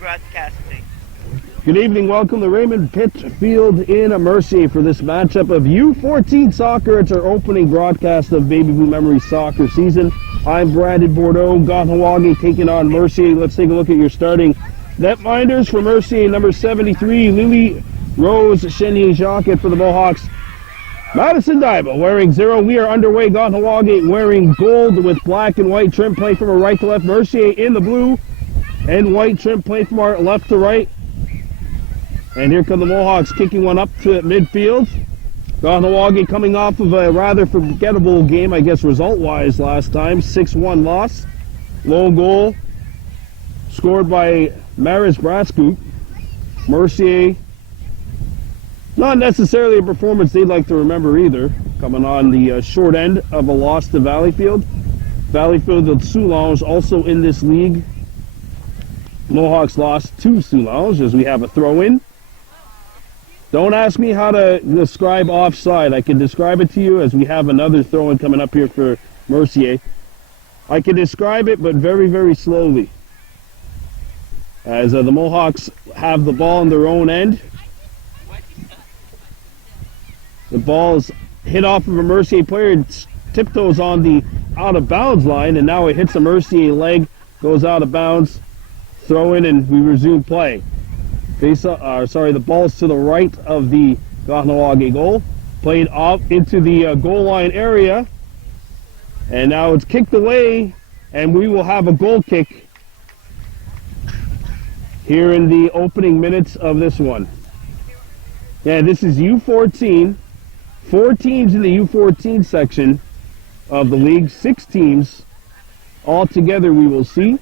Broadcasting. Good evening, welcome to Raymond Pitt Field in Mercier for this matchup of U-14 soccer. It's our opening broadcast of Baby Blue Memories soccer season. I'm Brandon Bordeaux, Kahnawake taking on Mercier. Let's take a look at your starting netminders for Mercier. Number 73, Lily Rose Chenier-Jacquet for the Mohawks. Madison Daiba wearing 0. We are underway. Kahnawake wearing gold with black and white trim, playing from a right to left. Mercier in the blue and white trim, playing from our left to right. And here come the Mohawks kicking one up to midfield. Kahnawake coming off of a rather forgettable game, I guess, result-wise last time. 6-1 loss. Lone goal scored by Maris Bratscoop. Mercier, not necessarily a performance they'd like to remember either. Coming on the short end of a loss to Valleyfield. Valleyfield and Soulange also in this league. Mohawks lost to Soulange as we have a throw-in. Don't ask me how to describe offside. I can describe it to you as we have another throw-in coming up here for Mercier. I can describe it, but very, very slowly. As the Mohawks have the ball on their own end. The ball is hit off of a Mercier player and tiptoes on the out-of-bounds line, and now it hits a Mercier leg, goes out of bounds, throw in, and we resume play. The ball's to the right of the Kahnawake goal, played off into the goal line area, and now it's kicked away, and we will have a goal kick here in the opening minutes of this one. Yeah, this is U-14. 4 teams in the U-14 section of the league, 6 teams altogether we will see.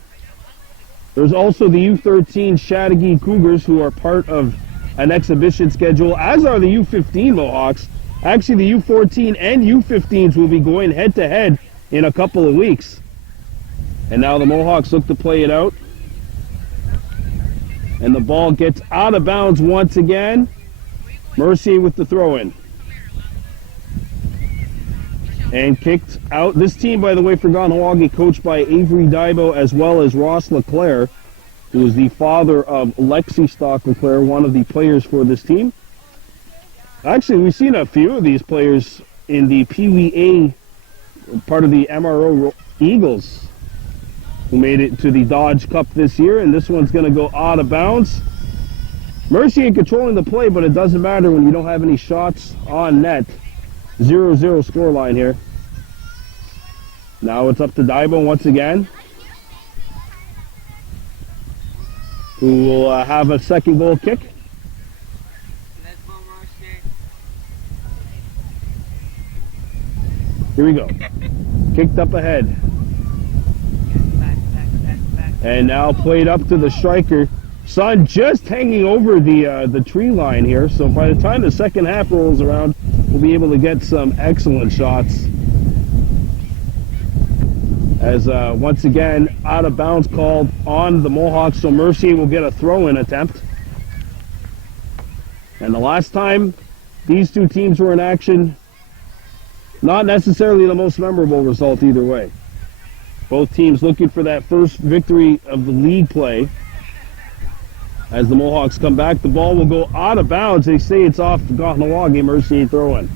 There's also the U-13 Chateauguay Cougars, who are part of an exhibition schedule, as are the U-15 Mohawks. Actually, the U-14 and U-15s will be going head-to-head in a couple of weeks. And now the Mohawks look to play it out. And the ball gets out of bounds once again. Mercier with the throw-in. And kicked out. This team, by the way, for Kahnawake, coached by Avery Daibo as well as Ross LeClaire, who is the father of Lexi Stock LeClaire, one of the players for this team. Actually, we've seen a few of these players in the Pee Wee A, part of the MRO Eagles, who made it to the Dodge Cup this year, and this one's going to go out of bounds. Mercier controlling the play, but it doesn't matter when you don't have any shots on net. 0-0 scoreline here. Now it's up to Daibo once again, who will have a second goal kick. Here we go. Kicked up ahead. And now played up to the striker. Sun just hanging over the tree line here, so by the time the second half rolls around, we'll be able to get some excellent shots. As once again, out of bounds called on the Mohawks, so Mercier will get a throw-in attempt. And the last time these two teams were in action, not necessarily the most memorable result either way. Both teams looking for that first victory of the league play. As the Mohawks come back, the ball will go out of bounds. They say it's off the Kahnawake. Mercier throw-in.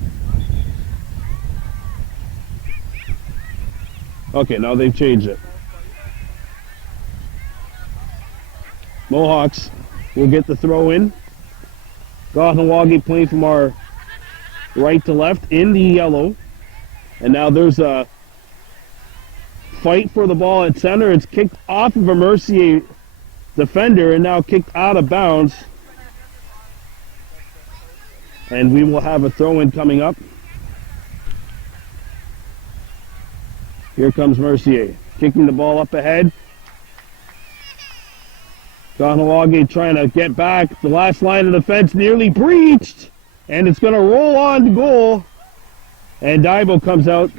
Okay, now they've changed it. Mohawks will get the throw-in. Kahnawake playing from our right to left in the yellow. And now there's a fight for the ball at center. It's kicked off of a Mercier defender and now kicked out of bounds. And we will have a throw-in coming up. Here comes Mercier, kicking the ball up ahead. Kahnawake trying to get back. The last line of defense nearly breached. And it's going to roll on to goal. And Daibo comes out.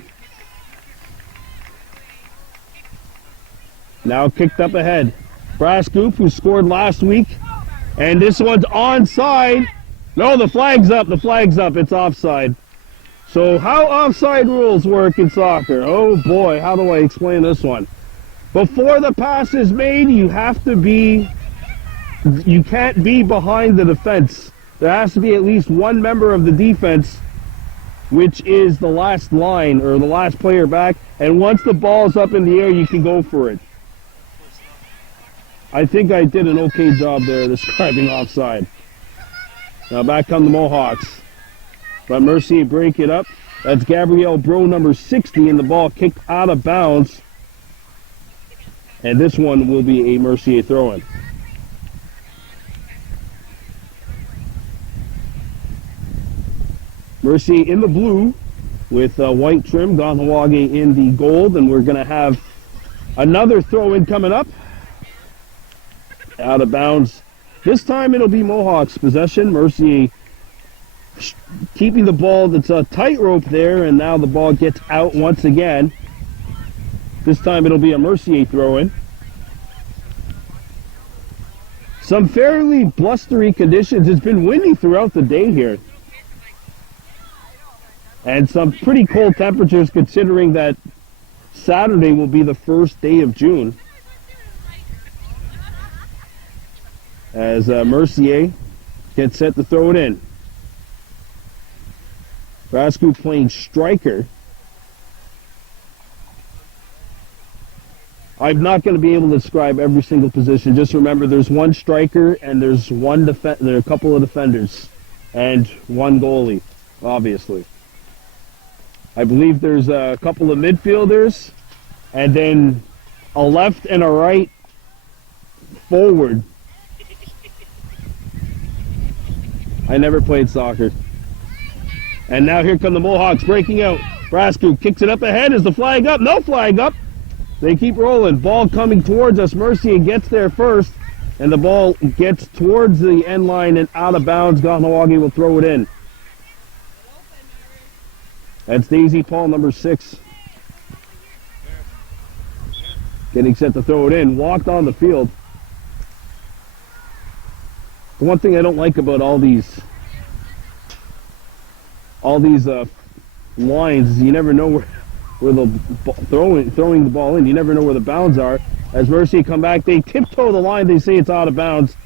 Now kicked up ahead. Brass Goop, who scored last week. And this one's onside. No, the flag's up. The flag's up. It's offside. So how offside rules work in soccer? Oh boy, how do I explain this one? Before the pass is made, you can't be behind the defense. There has to be at least one member of the defense, which is the last line or the last player back. And once the ball's up in the air, you can go for it. I think I did an okay job there describing offside. Now back come the Mohawks. But Mercier break it up. That's Gabriel Bro, number 60, and the ball kicked out of bounds. And this one will be a Mercier throw-in. Mercier in the blue with white trim, Kahnawake in the gold, and we're going to have another throw-in coming up. Out of bounds. This time it'll be Mohawks possession. Mercier keeping the ball. That's a tightrope there, and now the ball gets out once again. This time it'll be a Mercier throw-in. Some fairly blustery conditions. It's been windy throughout the day here. And some pretty cold temperatures considering that Saturday will be the first day of June. As Mercier gets set to throw it in. Brasco playing striker. I'm not going to be able to describe every single position. Just remember there's one striker and there's there are a couple of defenders and one goalie, obviously. I believe there's a couple of midfielders and then a left and a right forward. I never played soccer. And now here come the Mohawks breaking out. Brasco kicks it up ahead. Is the flag up? No flag up. They keep rolling. Ball coming towards us. Mercier gets there first. And the ball gets towards the end line and out of bounds. Kahnawake will throw it in. That's Daisy Paul, number 6. Getting set to throw it in. Walked on the field. The one thing I don't like about all these lines is you never know where the throwing the ball in. You never know where the bounds are. As Mercier come back, they tiptoe the line. They say it's out of bounds.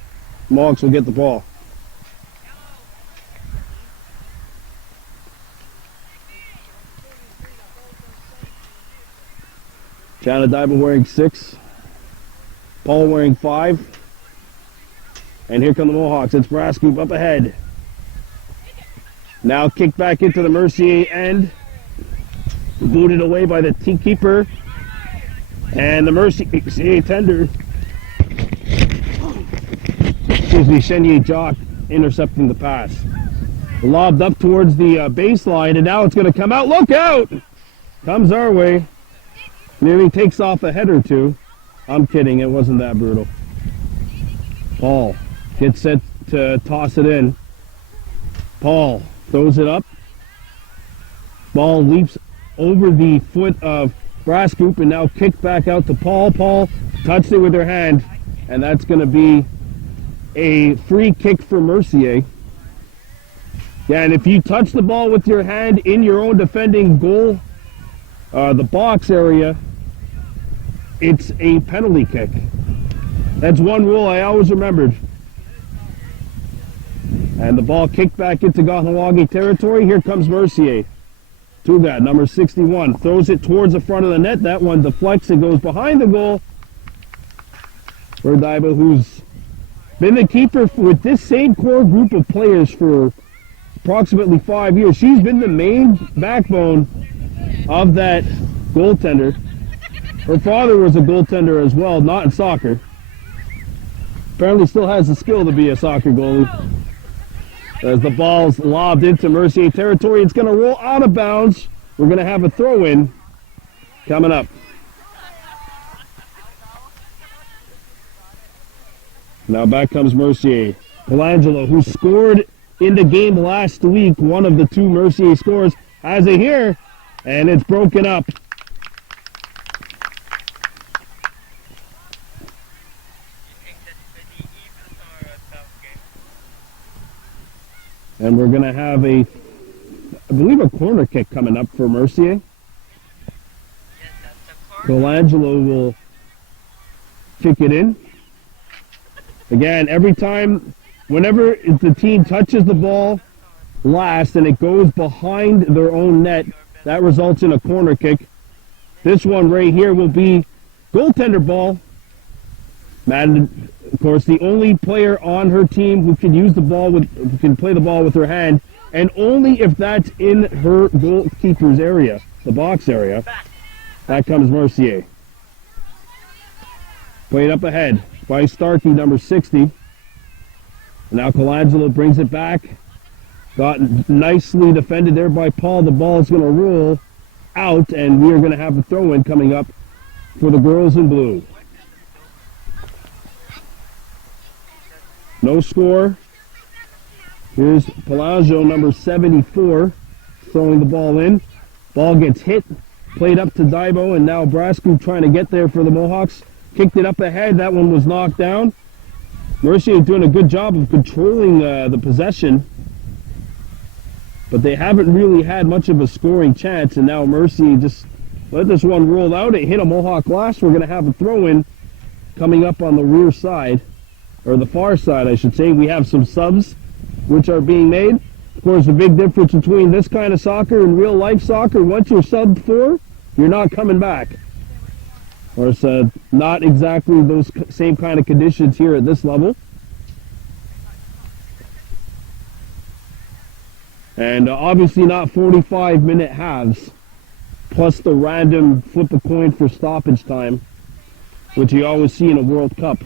Mohawks will get the ball. Chana Daiba wearing 6. Paul wearing 5. And here come the Mohawks. It's Brasco up ahead. Now kicked back into the Mercier end. Booted away by the keeper. And the Mercier tender. Excuse me, Chenier Jock intercepting the pass. Lobbed up towards the baseline, and now it's going to come out. Look out! Comes our way. Nearly takes off a head or two. I'm kidding, it wasn't that brutal. Paul gets set to toss it in. Paul throws it up. Ball leaps over the foot of Brasco and now kicked back out to Paul. Paul touched it with her hand, and that's going to be a free kick for Mercier. Yeah, and if you touch the ball with your hand in your own defending goal, the box area, it's a penalty kick. That's one rule I always remembered. And the ball kicked back into Kahnawake territory. Here comes Mercier. Tugat, number 61, throws it towards the front of the net. That one deflects and goes behind the goal. For Daiba, who's been the keeper with this same core group of players for approximately 5 years. She's been the main backbone of that goaltender. Her father was a goaltender as well, not in soccer. Apparently still has the skill to be a soccer goalie. As the ball's lobbed into Mercier territory, it's going to roll out of bounds. We're going to have a throw-in coming up. Now back comes Mercier. Colangelo, who scored in the game last week, one of the two Mercier scores, has it here, and it's broken up. And we're going to have I believe a corner kick coming up for Mercier. Colangelo will kick it in. Again, every time, whenever the team touches the ball last and it goes behind their own net, that results in a corner kick. This one right here will be goaltender ball. Madden, of course, the only player on her team who can use the ball who can play the ball with her hand, and only if that's in her goalkeeper's area, the box area. That comes Mercier. Played up ahead by Starkey, number 60. Now Colangelo brings it back. Got nicely defended there by Paul. The ball is going to roll out, and we are going to have a throw-in coming up for the girls in blue. No score. Here's Palazzo, number 74, throwing the ball in. Ball gets hit, played up to Daibo, and now Brascu trying to get there for the Mohawks. Kicked it up ahead. That one was knocked down. Mercier doing a good job of controlling the possession, but they haven't really had much of a scoring chance, and now Mercier just let this one roll out. It hit a Mohawk glass. We're going to have a throw-in coming up on the rear side, or the far side, I should say. We have some subs which are being made. Of course, the big difference between this kind of soccer and real-life soccer, once you're subbed for, you're not coming back. Or it's not exactly those same kind of conditions here at this level. And obviously not 45-minute halves, plus the random flip a coin for stoppage time, which you always see in a World Cup.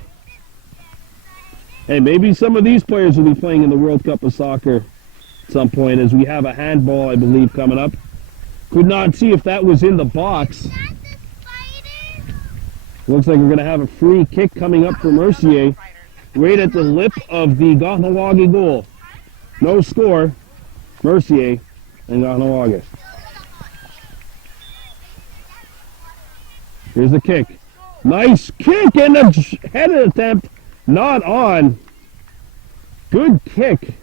Hey, maybe some of these players will be playing in the World Cup of Soccer at some point, as we have a handball, I believe, coming up. Could not see if that was in the box. Looks like we're going to have a free kick coming up for Mercier, right at the lip of the Kahnawake goal. No score, Mercier and Kahnawake. Here's the kick. Nice kick, and a headed attempt. Not on. Good kick.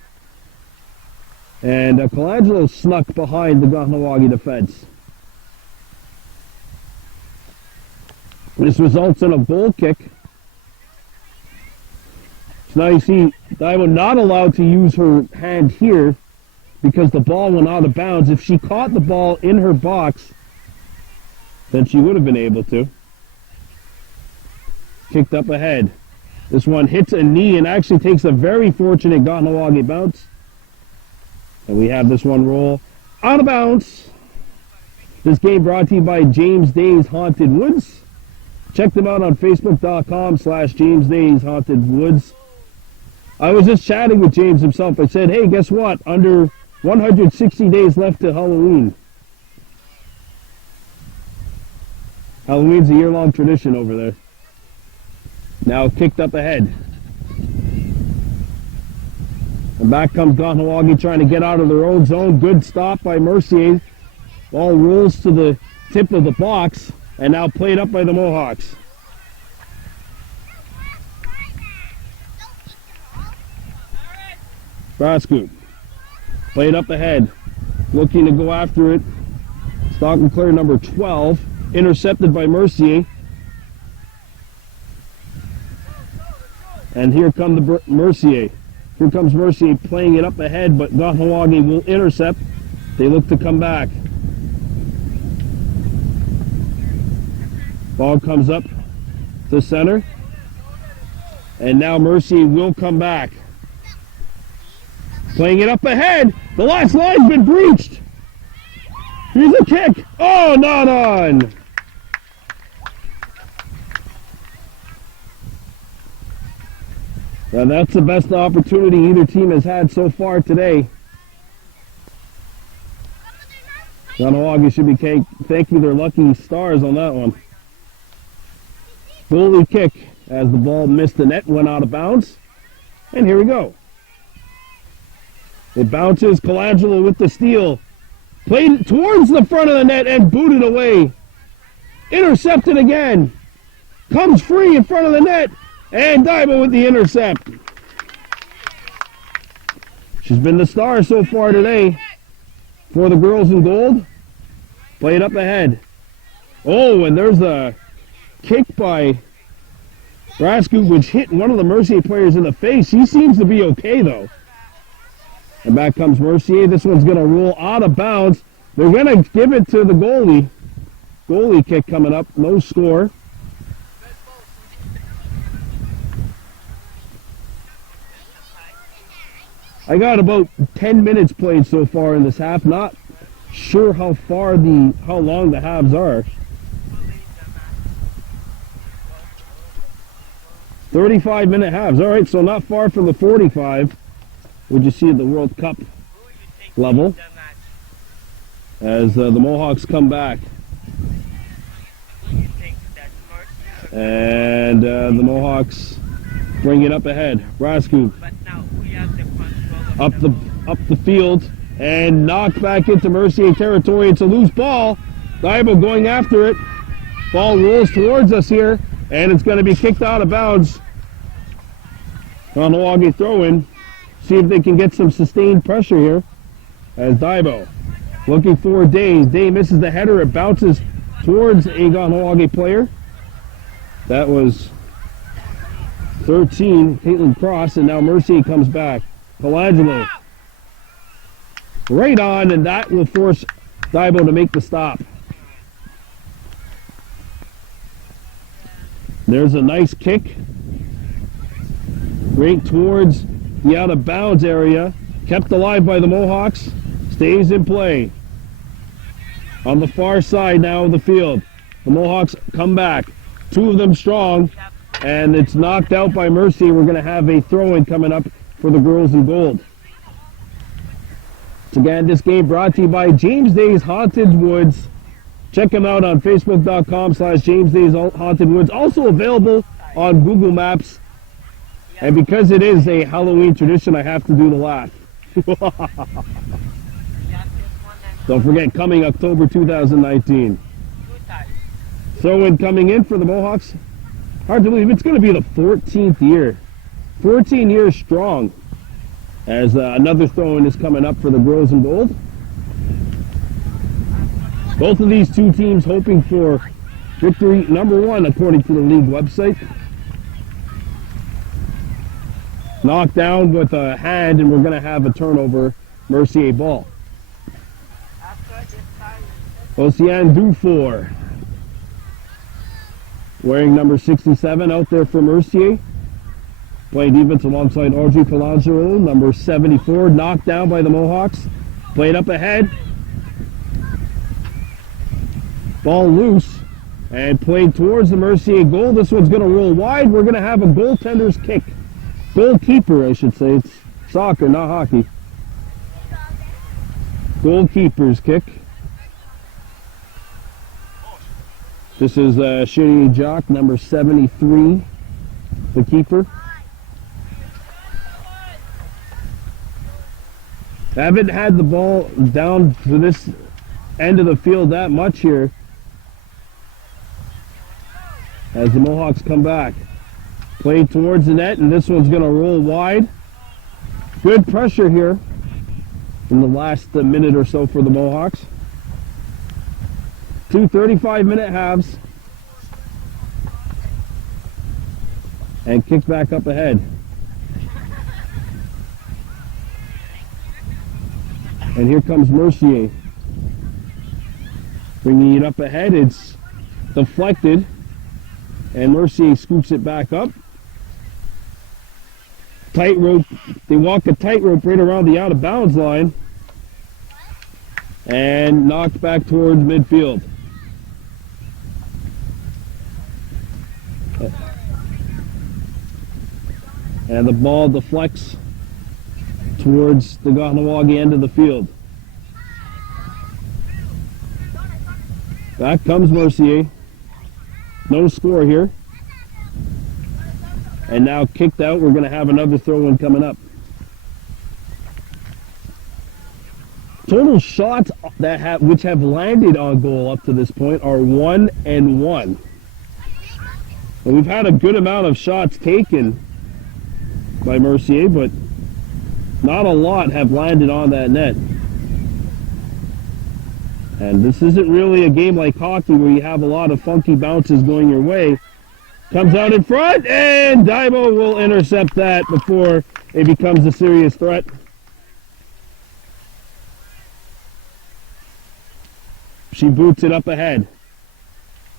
And Colangelo snuck behind the Kahnawake defense. This results in a goal kick. So now you see Daiwa not allowed to use her hand here because the ball went out of bounds. If she caught the ball in her box, then she would have been able to. Kicked up ahead. This one hits a knee and actually takes a very fortunate Kahnawake bounce. And we have this one roll out of bounds. This game brought to you by James Day's Haunted Woods. Check them out on Facebook.com/James Day's Haunted Woods. I was just chatting with James himself. I said, hey, guess what? Under 160 days left to Halloween. Halloween's a year-long tradition over there. Now kicked up ahead. And back comes Kahnawake trying to get out of their own zone. Good stop by Mercier. Ball rolls to the tip of the box. And now played up by the Mohawks. Brascu. Played up ahead. Looking to go after it. Stockton player number 12. Intercepted by Mercier. And here comes the Mercier. Here comes Mercier playing it up ahead, but Kahnawake will intercept. They look to come back. Ball comes up to center. And now Mercier will come back. Playing it up ahead. The last line's been breached. Here's a kick. Oh, not on. Now that's the best opportunity either team has had so far today. Kahnawake should be thanking their lucky stars on that one. Goalie kick as the ball missed the net, went out of bounds. And here we go. It bounces, Colangelo with the steal. Played towards the front of the net and booted away. Intercepted again. Comes free in front of the net. And Dibo with the intercept. She's been the star so far today for the girls in gold. Play it up ahead. Oh, and there's a kick by Rasku, which hit one of the Mercier players in the face. He seems to be okay, though. And back comes Mercier. This one's going to roll out of bounds. They're going to give it to the goalie. Goalie kick coming up. No score. I got about 10 minutes played so far in this half. Not sure how long the halves are. 35-minute halves. All right, so not far from the 45, which you see at the World Cup level, as the Mohawks come back. And the Mohawks bring it up ahead. Rasku up the field and knocked back into Mercier territory. It's a loose ball. Dibo going after it. Ball rolls towards us here, and it's going to be kicked out of bounds. Kahnawake throw in. See if they can get some sustained pressure here. As Dibo looking for Day. Day misses the header. It bounces towards a Kahnawake player. That was 13, Caitlin Cross, and now Mercier comes back. Colangelo right on, and that will force Dibo to make the stop. There's a nice kick right towards the out of bounds area, kept alive by the Mohawks, stays in play. On the far side now of the field, the Mohawks come back, two of them strong, and it's knocked out by Mercier. We're going to have a throw-in coming up for the girls in gold. So again, this game brought to you by James Day's Haunted Woods. Check them out on Facebook.com/James Day's Haunted Woods. Also available on Google Maps. And because it is a Halloween tradition, I have to do the laugh. Don't forget, coming October 2019. Throw-in coming in for the Mohawks. Hard to believe it's going to be the 14th year. 14 years strong, as another throw-in is coming up for the girls in gold. Both of these two teams hoping for victory number one, according to the league website. Knocked down with a hand, and we're going to have a turnover. Mercier ball. Oceane Dufour, wearing number 67, out there for Mercier. Playing defense alongside Audrey Colangelo, number 74, knocked down by the Mohawks. Played up ahead. Ball loose and played towards the Mercier goal. This one's going to roll wide. We're going to have a goaltender's kick. Goalkeeper, I should say. It's soccer, not hockey. Goalkeeper's kick. This is Shitty Jock, number 73, the keeper. Haven't had the ball down to this end of the field that much here as the Mohawks come back. Played towards the net, and this one's going to roll wide. Good pressure here in the last minute or so for the Mohawks. Two 35-minute halves. And kick back up ahead. And here comes Mercier. Bringing it up ahead. It's deflected. And Mercier scoops it back up. Tightrope. They walk a tightrope right around the out of bounds line. And knocked back towards midfield. And the ball deflects towards the Kahnawake end of the field. Back comes Mercier. No score here. And now kicked out. We're going to have another throw-in coming up. Total shots that which have landed on goal up to this point are 1 and 1. And we've had a good amount of shots taken by Mercier, but not a lot have landed on that net. And this isn't really a game like hockey where you have a lot of funky bounces going your way. Comes out in front, and Daibo will intercept that before it becomes a serious threat. She boots it up ahead.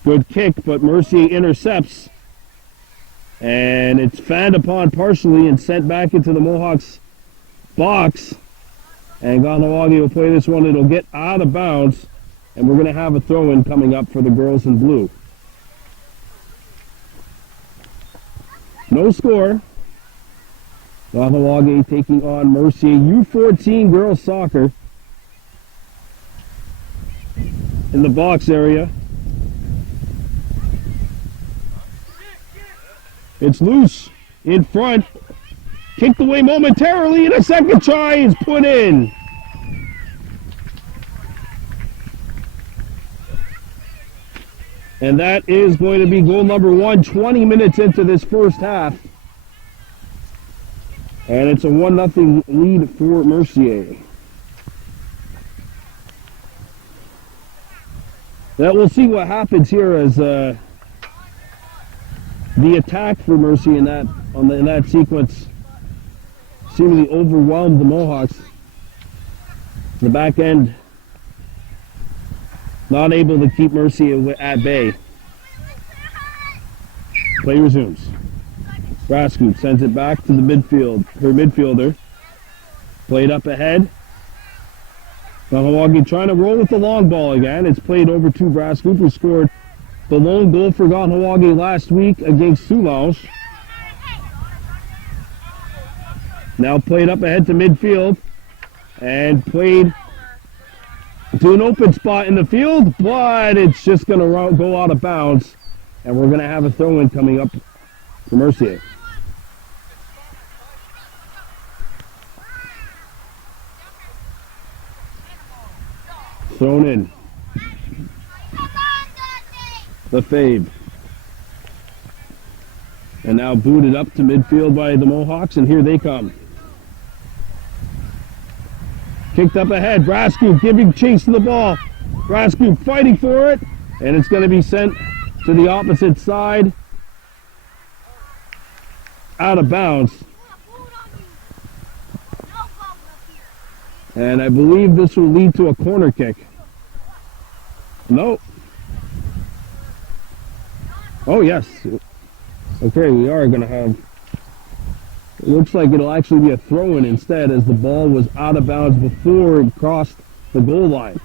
Good kick, but Mercier intercepts. And it's fanned upon partially and sent back into the Mohawks' box. And Kahnawake will play this one. It'll get out of bounds. And we're going to have a throw-in coming up for the girls in blue. No score. Kahnawake taking on Mercier. U-14 girls soccer. In the box area. It's loose in front. Kicked away momentarily, and a second try is put in. And that is going to be goal number 1, 20 minutes into this first half. And it's a 1-0 lead for Mercier. Now we'll see what happens here as the attack for Mercier in that sequence seemingly overwhelmed the Mohawks. The back end not able to keep Mercier at bay. Play resumes. Brascoop sends it back to the midfield. Her midfielder played up ahead. Kahnawake trying to roll with the long ball again. It's played over to Brascoop, who scored the lone goal for Kahnawake last week against Sud-Ouest. Now played up ahead to midfield and played to an open spot in the field, but it's just going to go out of bounds, and we're going to have a throw-in coming up for Mercier. Thrown in. The fade. And now booted up to midfield by the Mohawks, and here they come. Kicked up ahead. Brascoop giving chase to the ball. Brascoop fighting for it, and it's going to be sent to the opposite side. Out of bounds. And I believe this will lead to a corner kick. No. Oh, yes. Okay, we are going to have... It looks like it'll actually be a throw-in instead, as the ball was out of bounds before it crossed the goal line.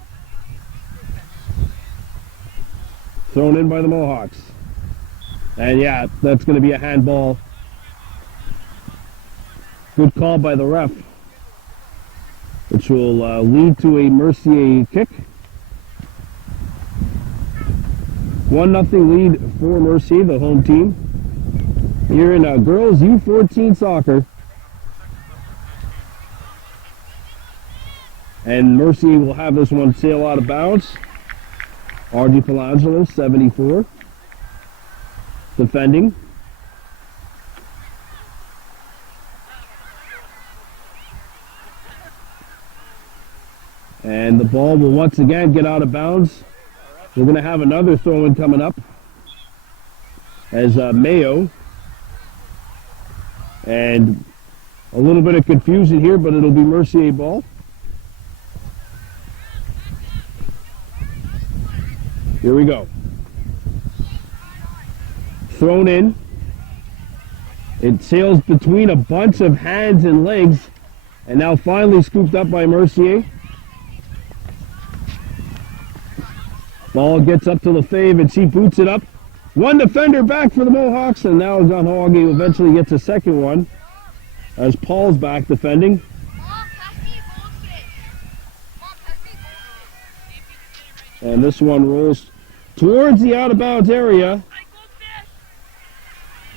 Thrown in by the Mohawks. And yeah, that's going to be a handball. Good call by the ref, which will lead to a Mercier kick. 1-0 lead for Mercier, the home team, here in girls U-14 soccer. And Mercier will have this one sail out of bounds. R.D. Pelangelo, 74, defending. And the ball will once again get out of bounds. We're going to have another throw-in coming up as Mayo. And a little bit of confusion here, but it'll be Mercier ball. Here we go. Thrown in. It sails between a bunch of hands and legs, and now finally scooped up by Mercier. Ball gets up to Lefebvre, and she boots it up. One defender back for the Mohawks, and now Kahnawake eventually gets a second one. as Paul's back defending. And this one rolls towards the out of bounds area.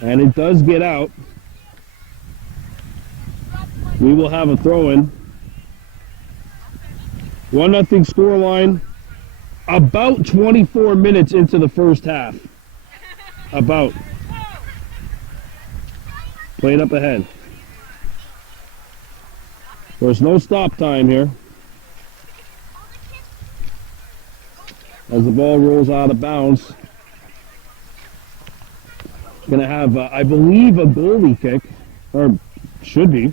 And it does get out. We will have a throw-in. 1-0 scoreline. About 24 minutes into the first half. About. Played up ahead. There's no stop time here. As the ball rolls out of bounds. Going to have, I believe, a goalie kick. Or should be.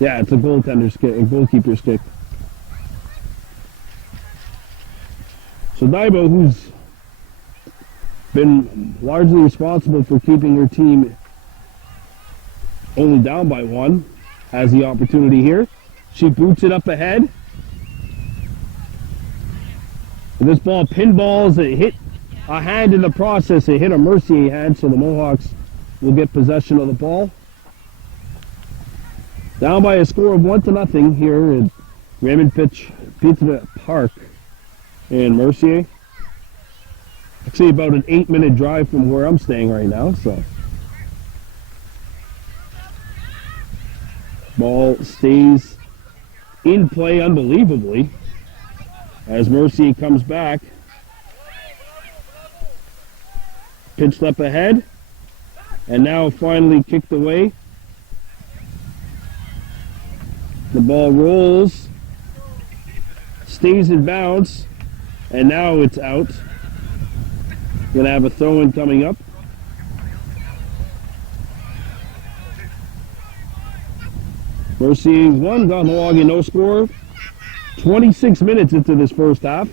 Yeah, it's a goaltender's kick, a goalkeeper's kick. So Daibo, who's been largely responsible for keeping her team only down by 1, has the opportunity here. She boots it up ahead. And this ball pinballs, it hit a hand in the process. It hit a Mercier hand, so the Mohawks will get possession of the ball. Down by a score of 1-0 here at Raymond Pizza Park in Mercier. Actually about an 8-minute drive from where I'm staying right now, so. Ball stays in play unbelievably as Mercier comes back. Pitched up ahead and now finally kicked away. The ball rolls, stays in bounds, and now it's out. Gonna have a throw-in coming up. Mercier 1, Kahnawake no score. 26 minutes into this first half.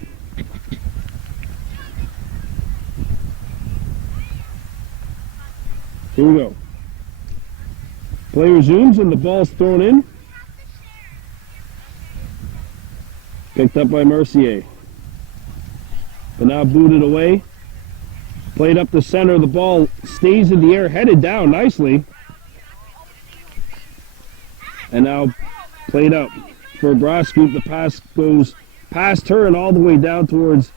Here we go. Play resumes and the ball's thrown in. Picked up by Mercier. But now booted away. Played up the center. The ball stays in the air, headed down nicely. And now played up for Brascoot. The pass goes past her and all the way down towards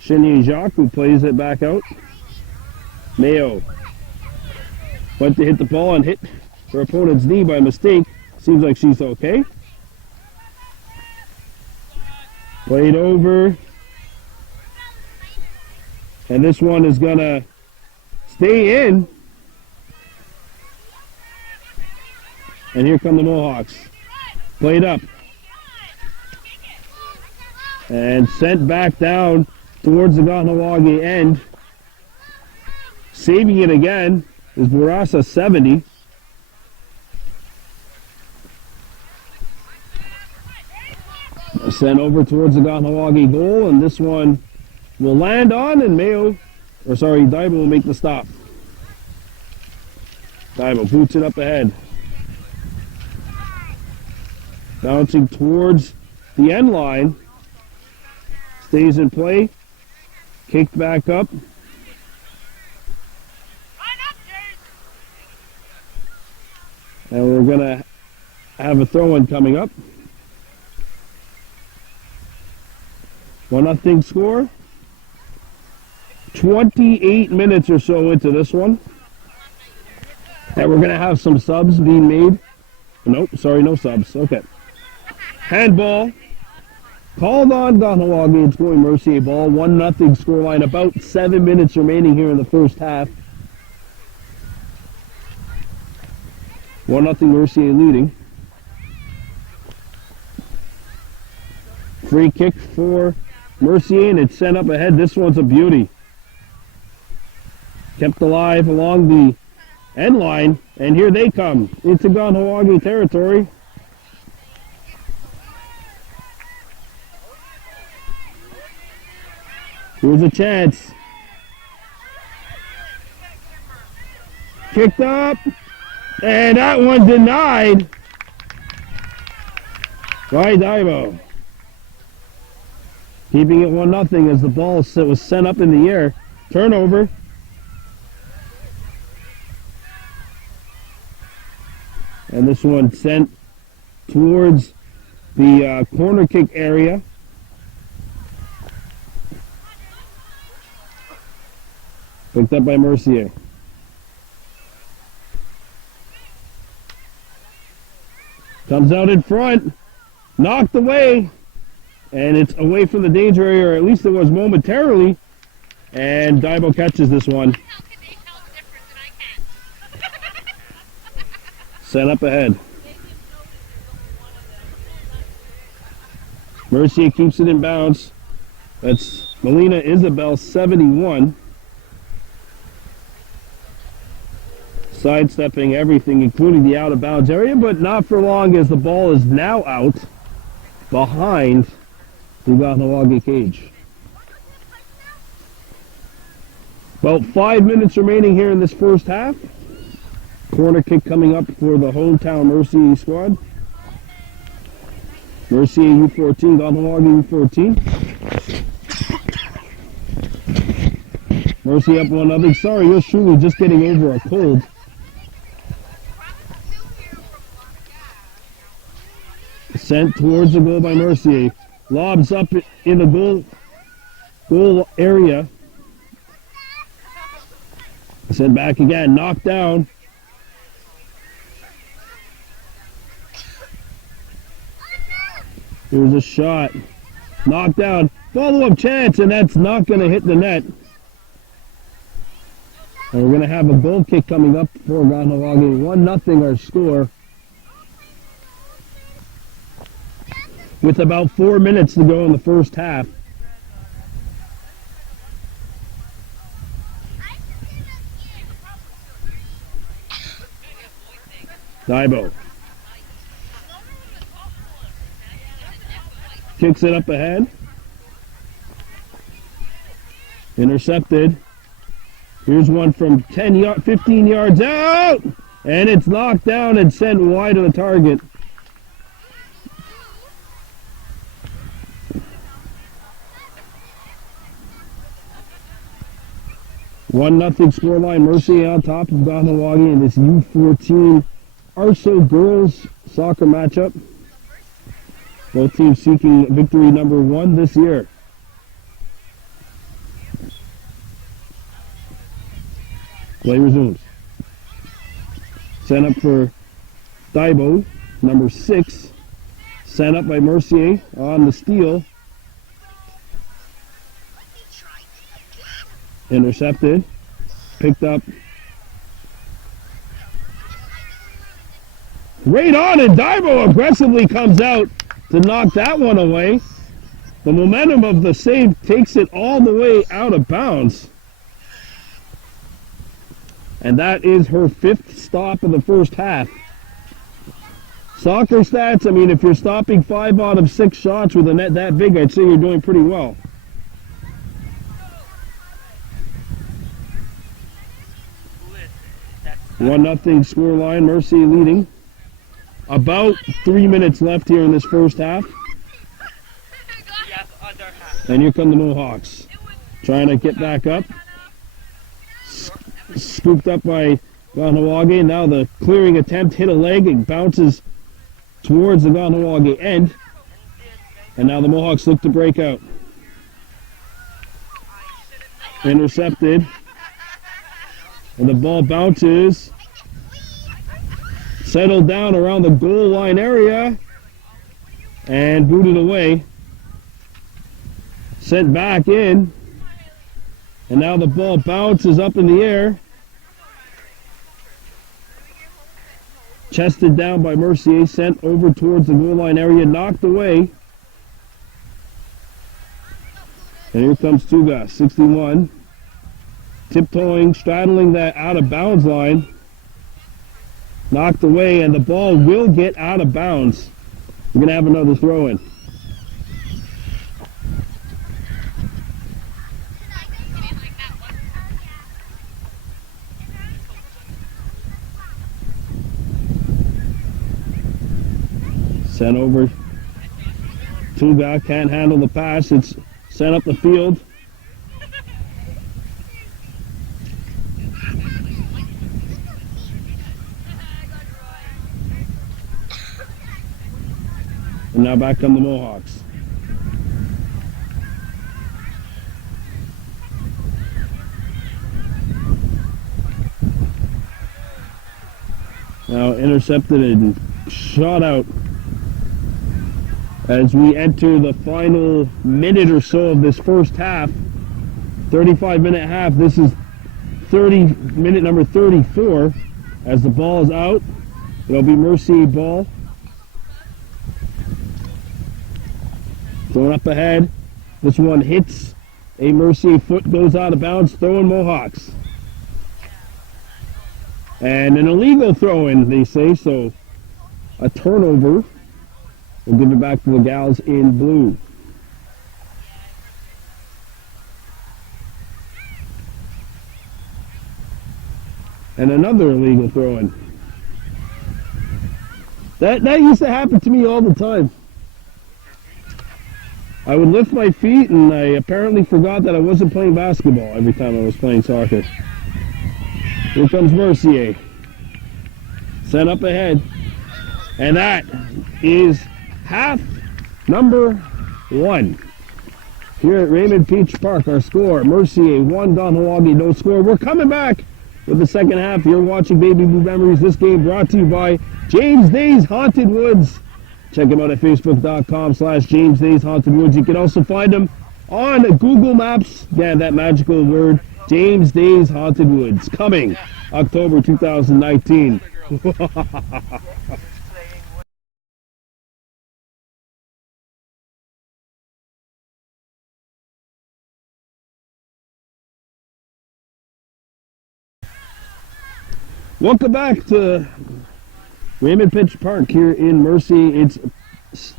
Chenier Jacques, who plays it back out. Mayo went to hit the ball and hit her opponent's knee by mistake. Seems like she's okay. Played over. And this one is going to stay in. And here come the Mohawks. Played up. And sent back down towards the Kahnawake end. Saving it again is Barasa 70. Sent over towards the Kahnawake goal, and this one will land on, and Daibo will make the stop. Daibo boots it up ahead. Bouncing towards the end line. Stays in play. Kicked back up. And we're going to have a throw-in coming up. 1-0 score. 28 minutes or so into this one. And we're going to have some subs being made. Nope, sorry, no subs. Okay. Handball. Called on Kahnawake. It's going Mercier ball. 1-0 scoreline. About 7 minutes remaining here in the first half. 1-0 Mercier leading. Free kick for Mercier, and it's sent up ahead. This one's a beauty. Kept alive along the end line, and here they come into Kahnawake territory. Here's a chance. Kicked up, and that one denied by Daibo. Keeping it 1-0 as the ball was sent up in the air. Turnover. And this one sent towards the corner kick area. Picked up by Mercier. Comes out in front, knocked away, and it's away from the danger area, or at least it was momentarily. And Daibo catches this one. Sent up ahead. Mercier keeps it in bounds. That's Melina Isabel, 71. Sidestepping everything, including the out-of-bounds area, but not for long as the ball is now out behind the Kahnawake cage. About 5 minutes remaining here in this first half. Corner kick coming up for the hometown Mercier squad. Mercier U-14, Kahnawake U-14. Mercier up 1-0. Sorry, you're truly just getting over a cold. Sent towards the goal by Mercier. Lobs up in the goal area. Sent back again. Knocked down. Here's a shot. Knocked down. Follow-up chance, and that's not going to hit the net. And we're going to have a goal kick coming up for Kahnawake. 1-0 our score. With about 4 minutes to go in the first half. Daibo. Kicks it up ahead. Intercepted. Here's one from 15 yards out! And it's knocked down and sent wide of the target. One nothing scoreline. Mercier on top of Kahnawake in this U-14 ARSSO girls soccer matchup. Both teams seeking victory number 1 this year. Play resumes. Sent up for Daibo, number 6. Sent up by Mercier on the steal. Intercepted. Picked up. Right on, and Daibo aggressively comes out to knock that one away. The momentum of the save takes it all the way out of bounds. And that is her 5th stop of the first half. Soccer stats, I mean, if you're stopping 5 out of 6 shots with a net that big, I'd say you're doing pretty well. One nothing scoreline. Mercier leading. About 3 minutes left here in this first half. And here come the Mohawks. Trying to get back up. Scooped up by Kahnawake. Now the clearing attempt hit a leg and bounces towards the Kahnawake end. And now the Mohawks look to break out. Intercepted. And the ball bounces. Settled down around the goal line area. And booted away. Sent back in. And now the ball bounces up in the air. Chested down by Mercier. Sent over towards the goal line area. Knocked away. And here comes Tuga, 61. Tiptoeing, straddling that out of bounds line. Knocked away, and the ball will get out of bounds. We're going to have another throw in. Sent over. Tuga can't handle the pass. It's sent up the field. And now back come the Mohawks. Now intercepted and shot out as we enter the final minute or so of this first half. 35-minute half. This is minute number 34. As the ball is out, it'll be Mercier ball. Going up ahead. This one hits a Mercier foot, goes out of bounds, throwing Mohawks. And an illegal throw-in, they say, so a turnover. We'll give it back to the gals in blue. And another illegal throw-in. That used to happen to me all the time. I would lift my feet and I apparently forgot that I wasn't playing basketball every time I was playing soccer. Here comes Mercier. Sent up ahead. And that is half number 1. Here at Raymond Peach Park, our score, Mercier 1, Kahnawake no score. We're coming back with the second half. You're watching Baby Blue Memories. This game brought to you by James Day's Haunted Woods. Check them out at facebook.com/James Day's Haunted Woods. You can also find them on Google Maps. Yeah, that magical word, James Day's Haunted Woods. Coming October 2019. Welcome back to Raymond Peach Park here in Mercier. It's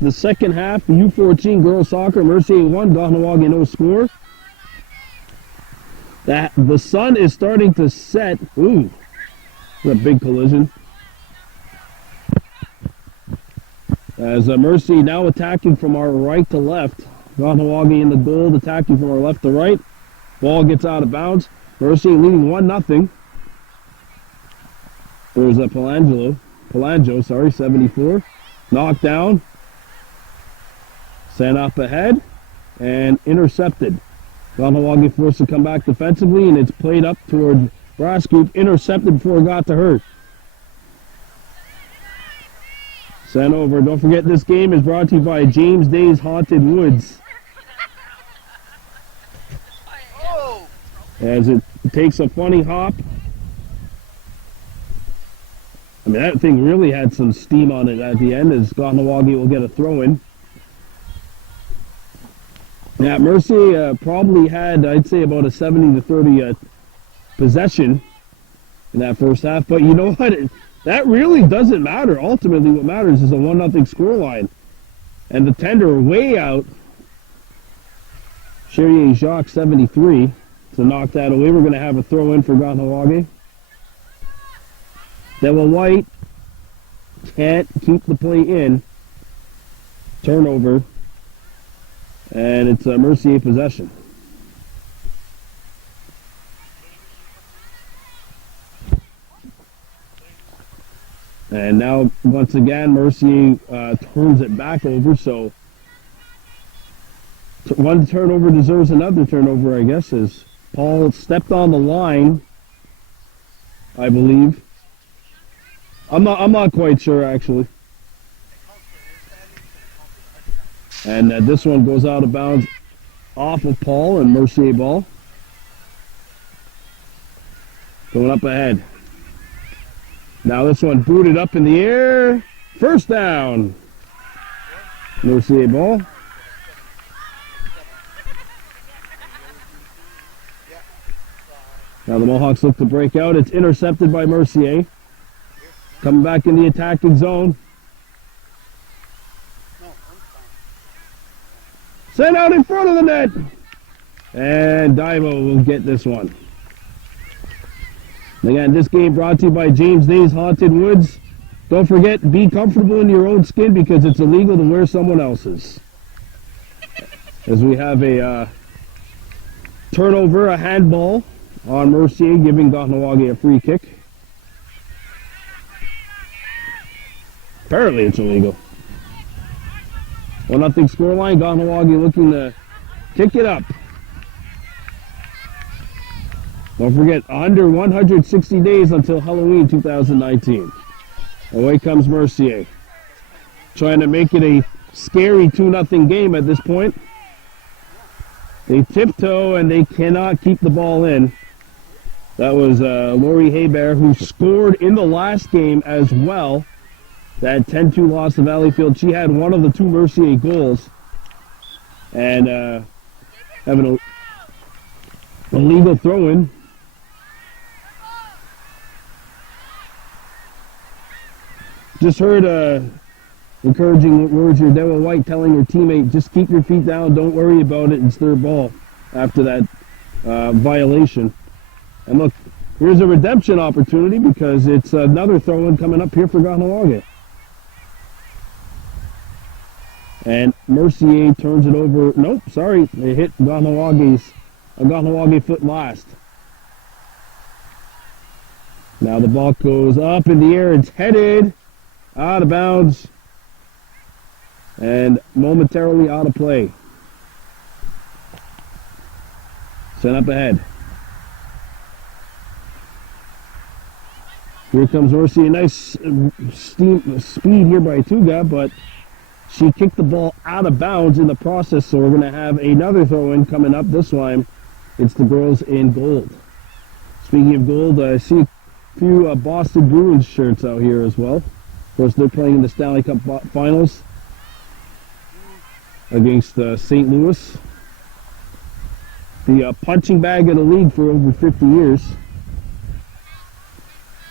the second half, U-14 girls soccer. Mercier 1, Kahnawake no score. The sun is starting to set. Ooh, a big collision. As Mercier now attacking from our right to left. Kahnawake in the goal, attacking from our left to right. Ball gets out of bounds. Mercier leading 1-0. There's a Palangio, 74. Knocked down. Sent up ahead. And intercepted. Kahnawake forced to come back defensively, and it's played up toward Brass Group. Intercepted before it got to her. Sent over. Don't forget, this game is brought to you by James Day's Haunted Woods. As it takes a funny hop. I mean, that thing really had some steam on it at the end, as Kahnawake will get a throw-in. Yeah, Mercier probably had, I'd say, about a 70-30 possession in that first half. But you know what? That really doesn't matter. Ultimately, what matters is a 1-0 scoreline. And the tender way out. Mercier Jacques, 73, to knock that away. We're going to have a throw-in for Kahnawake. Devil White can't keep the play in. Turnover. And it's a Mercier possession. And now, once again, Mercier turns it back over. So, one turnover deserves another turnover, I guess, as Paul stepped on the line, I believe. I'm not quite sure, actually. And this one goes out of bounds off of Paul, and Mercier ball. Going up ahead. Now this one booted up in the air. First down. Mercier ball. Now the Mohawks look to break out. It's intercepted by Mercier. Coming back in the attacking zone. Sent out in front of the net. And Divo will get this one. Again, this game brought to you by James Day's Haunted Woods. Don't forget, be comfortable in your own skin because it's illegal to wear someone else's. As we have a turnover, a handball on Mercier, giving Kahnawake a free kick. Apparently it's illegal. 1-0 scoreline. Kahnawake looking to kick it up. Don't forget, under 160 days until Halloween 2019. Away comes Mercier. Trying to make it a scary 2-0 game at this point. They tiptoe and they cannot keep the ball in. That was Lori Hebert, who scored in the last game as well. That 10-2 loss to Valleyfield. She had one of the two Mercier goals. And having a illegal throw-in. Just heard encouraging words here. Dewa White telling her teammate, just keep your feet down, don't worry about it, it's their ball after that violation. And look, here's a redemption opportunity because it's another throw-in coming up here for Kahnawake. And Mercier turns it over. Nope, sorry, they hit Kahnawake foot last. Now the ball goes up in the air, it's headed out of bounds and momentarily out of play. Sent up ahead. Here comes Mercier. Nice speed here by Tuga, but she kicked the ball out of bounds in the process, so we're going to have another throw-in coming up. This time, it's the girls in gold. Speaking of gold, I see a few Boston Bruins shirts out here as well. Of course, they're playing in the Stanley Cup Finals against St. Louis. The punching bag of the league for over 50 years.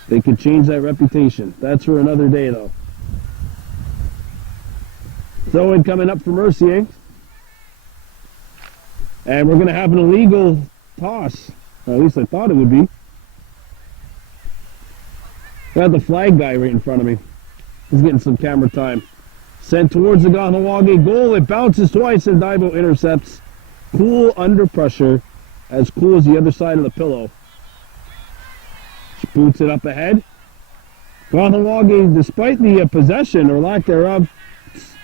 They could change that reputation. That's for another day, though. Throw-in coming up for Mercier. And we're going to have an illegal toss. Or at least I thought it would be. I had the flag guy right in front of me. He's getting some camera time. Sent towards the Kahnawake goal. It bounces twice and Daibo intercepts. Cool under pressure. As cool as the other side of the pillow. She boots it up ahead. Kahnawake, despite the possession or lack thereof,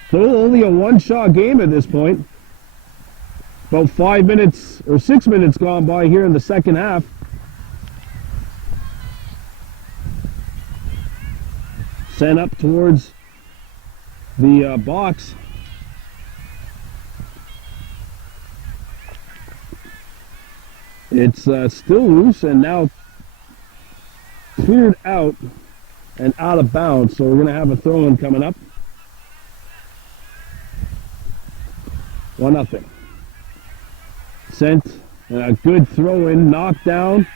still only a one-shot game at this point. About 5 minutes or 6 minutes gone by here in the second half. Sent up towards the box. It's still loose and now cleared out and out of bounds. So we're going to have a throw-in coming up. 1-0. Sent and a good throw-in, knocked down.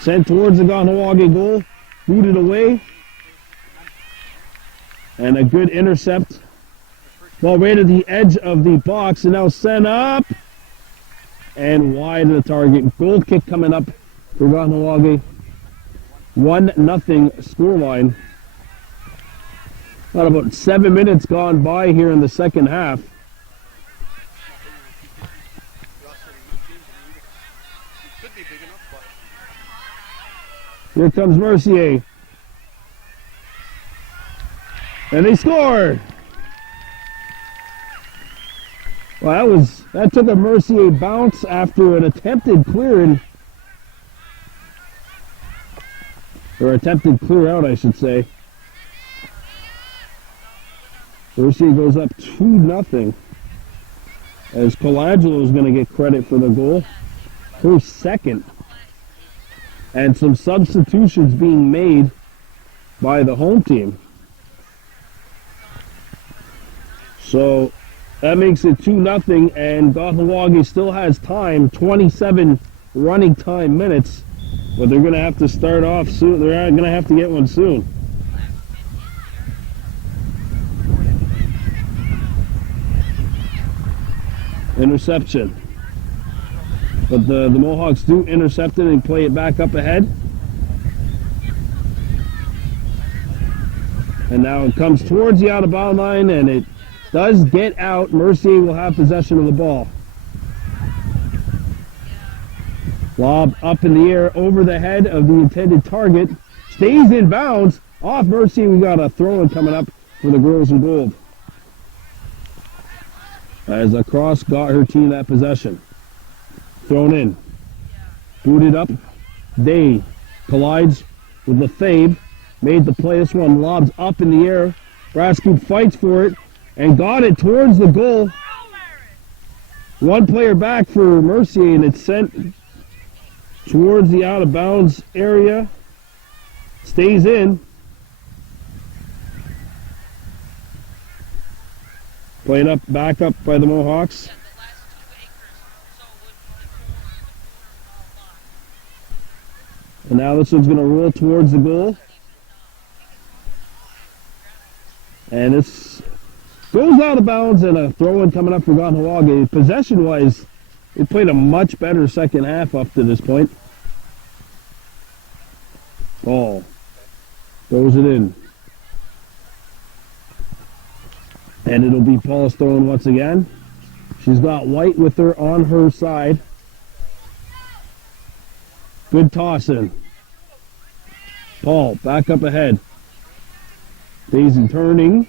Sent towards the Kahnawake goal, booted away. And a good intercept. Ball right at the edge of the box and now sent up. And wide of the target. Goal kick coming up for Kahnawake. 1-0 scoreline. About 7 minutes gone by here in the second half. Here comes Mercier. And they score! Well, that took a Mercier bounce after an attempted clearing. Or attempted clear out, I should say. Mercier goes up 2-0. As Colangelo is going to get credit for the goal. Her second. And some substitutions being made by the home team. So that makes it 2-0, and Kahnawake still has time, 27 running time minutes, but they're going to have to start off soon. They're going to have to get one soon. Interception. But the Mohawks do intercept it and play it back up ahead. And now it comes towards the out-of-bound line, and it does get out. Mercier will have possession of the ball. Lob up in the air over the head of the intended target. Stays in bounds. Off Mercier, we got a throw-in coming up. for the girls in gold. As Lacrosse got her team that possession. Thrown in. Booted up. Day collides with Lefebvre. Made the play. This one lobs up in the air. Brascoop fights for it and got it towards the goal. One player back for Mercier, and it's sent towards the out of bounds area. Stays in. Played up, back up by the Mohawks. And now this one's going to roll towards the goal. And this goes out of bounds, and a throw-in coming up for Kahnawake. Possession-wise, it played a much better second half up to this point. Ball throws it in. And it'll be Paul's throwing once again. She's got White with her on her side. Good toss in. Paul back up ahead. Daisy turning.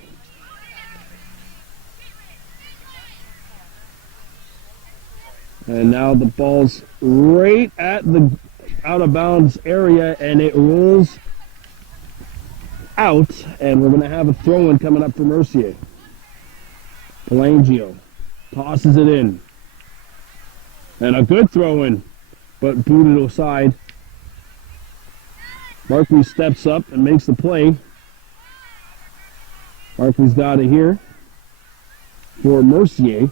And now the ball's right at the out of bounds area, and it rolls out, and we're going to have a throw-in coming up for Mercier. Pelangio tosses it in. And a good throw-in, but booted aside. Markley steps up and makes the play. Markley's got it here for Mercier.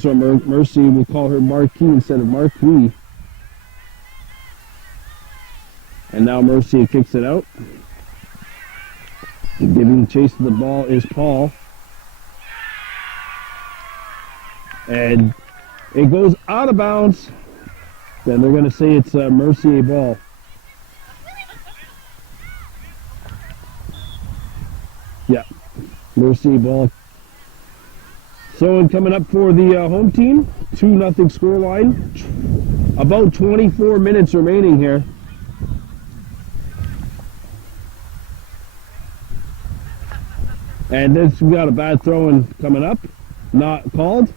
So Mercier, we'll call her Marquis instead of Marquis. And now Mercier kicks it out. Giving chase to the ball is Paul. And it goes out of bounds. Then they're going to say it's a Mercier ball. Yeah, Mercier ball. So coming up for the home team, 2-0 score line. About 24 minutes remaining here. And this, we got a bad throw-in coming up, not called.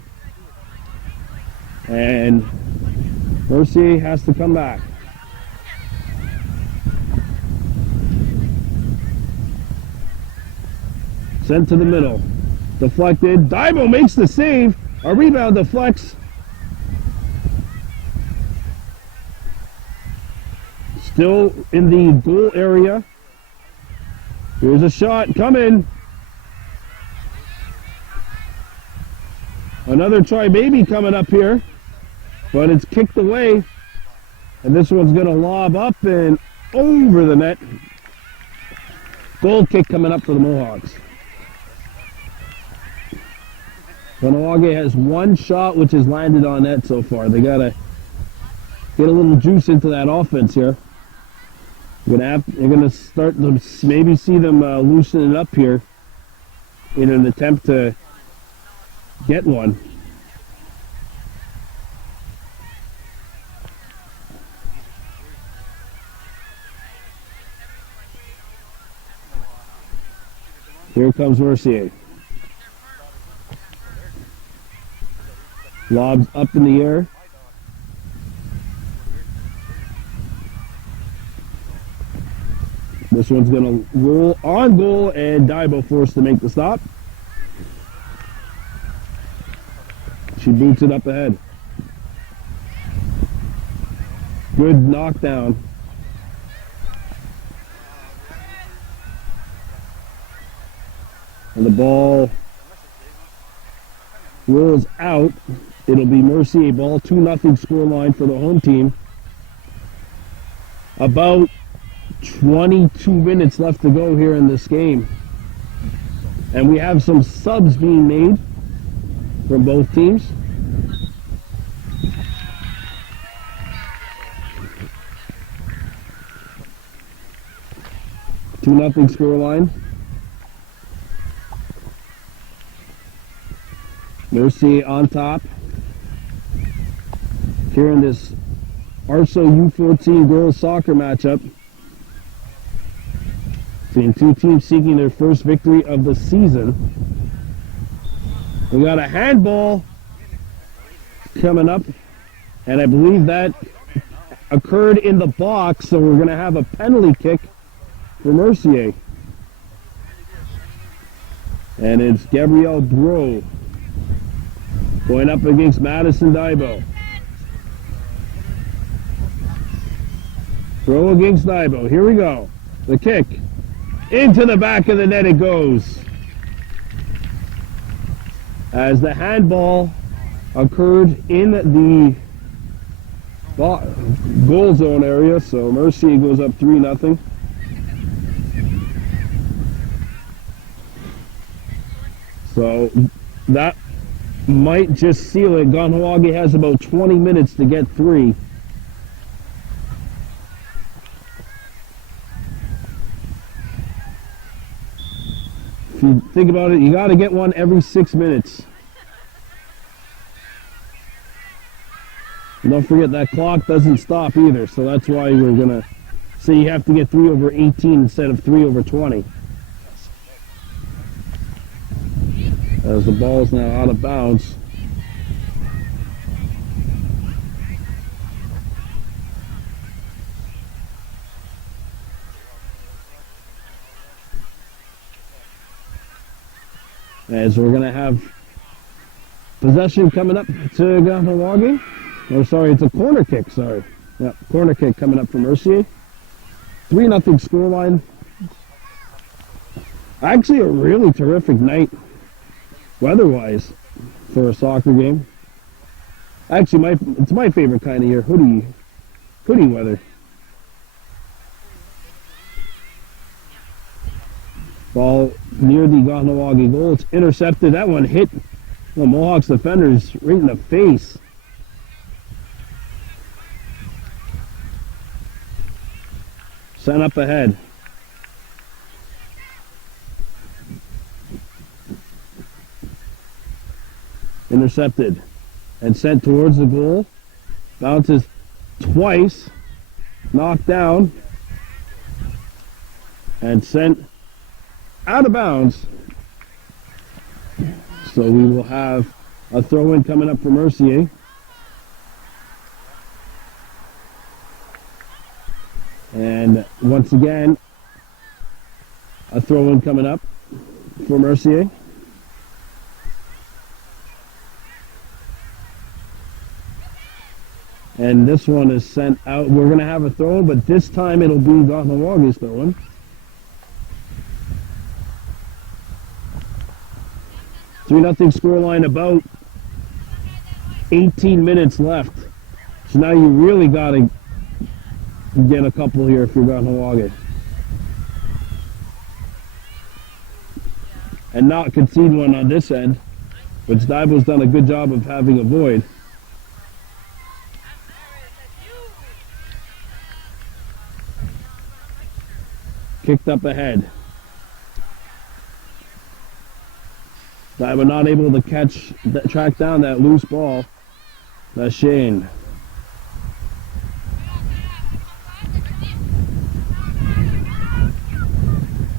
And Mercier has to come back. Sent to the middle. Deflected. Daibo makes the save. A rebound deflects. Still in the goal area. Here's a shot coming. Another try maybe coming up here. But it's kicked away. And this one's going to lob up and over the net. Goal kick coming up for the Mohawks. Kahnawake has one shot which has landed on net so far. They gotta get a little juice into that offense here. You're gonna start to maybe see them loosen it up here in an attempt to get one. Here comes Mercier. Lobs up in the air. This one's going to roll on goal, and Daibo forced to make the stop. She boots it up ahead. Good knockdown. And the ball rolls out. It'll be Mercier ball, 2-0 score line for the home team. About 22 minutes left to go here in this game. And we have some subs being made from both teams. Two nothing score line. Mercier on top. Here in this ARSSO U-14 girls soccer matchup. Between two teams seeking their first victory of the season. We got a handball coming up, and I believe that occurred in the box, so we're going to have a penalty kick for Mercier. And it's Gabrielle Bro going up against Madison Dybo. Bro against Dybo. Here we go. The kick. Into the back of the net it goes. As the handball occurred in the goal zone area, so Mercier goes up 3-0. So that might just seal it. Kahnawake has about 20 minutes to get 3. If you think about it, you got to get one every 6 minutes. And don't forget that clock doesn't stop either, so that's why we're going to say you have to get 3 over 18 instead of 3 over 20. As the ball's now out of bounds. As we're going to have possession coming up to Kahnawake. Oh, sorry, it's a corner kick, sorry. Yeah, corner kick coming up from Mercier. 3-0 scoreline. Actually a really terrific night, weather-wise, for a soccer game. Actually, it's my favorite kind of year, hoodie weather. Ball near the Kahnawake goal. It's intercepted. That one hit the Mohawks defenders right in the face. Sent up ahead. Intercepted and sent towards the goal. Bounces twice. Knocked down. And sent out of bounds. So we will have a throw-in coming up for Mercier. And once again, a throw-in coming up for Mercier. And this one is sent out. We're going to have a throw-in, but this time it'll be Kahnawake's throw-in. Three nothing scoreline, about 18 minutes left. So now you really got to get a couple here if you're Kahnawake. And not concede one on this end, which Dybo's done a good job of having a void. Kicked up ahead. Dybo not able to track down that loose ball. That's Shane.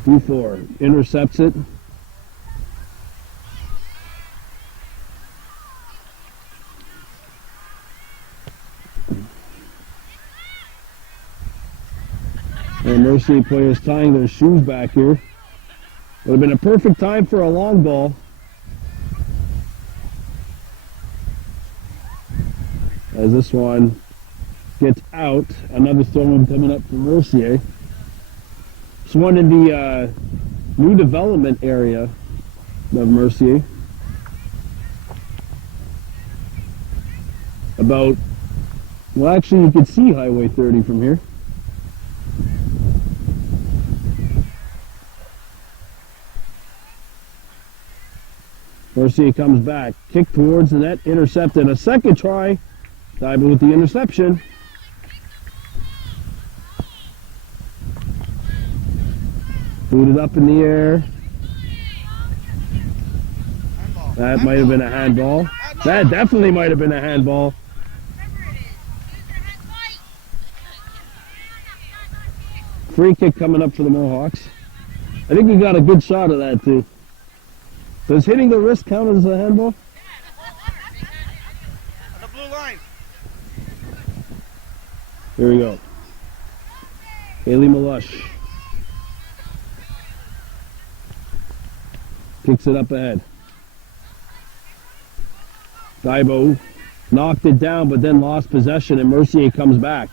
D4 intercepts it. And Mercier players tying their shoes back here. Would have been a perfect time for a long ball. As this one gets out, another throw-in coming up from Mercier. This one in the new development area of Mercier. About, well, actually you can see Highway 30 from here. Mercier comes back, kick towards the net, intercepted. A second try. Dybo with the interception. Booted up in the air. That might have been a handball. That definitely might have been a handball. Free kick coming up for the Mohawks. I think we got a good shot of that too. Does hitting the wrist count as a handball? The blue line. Here we go. Haley Malush. Kicks it up ahead. Daibo knocked it down, but then lost possession, and Mercier comes back.